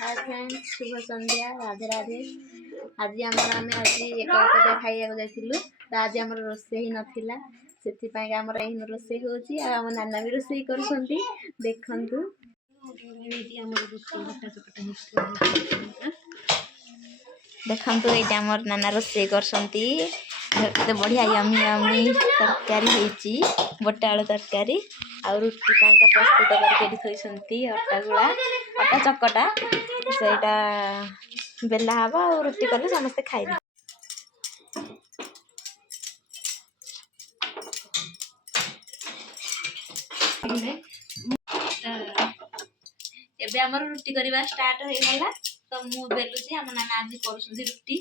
Hi friends, शुभ संध्या, राधे राधे। आज आम आज एक खाइया जाइलु तो आज आम रोसे ही नाला से रोसे होम नाना भी रोसे कर देखु देखु ये नाना रोसे कर बढ़िया यमी यमी तरकारी बोटा आलू तरकारी आ रुटी प्रस्तुत करके अटा गुला अटा चकटा सेटा बेला हम और रुटी कले समस्ते खाइबे। एबे हमर रुटी करबा स्टार्ट हो गला तो मु बेलुची हम नाना आज करूछुंदी रुटी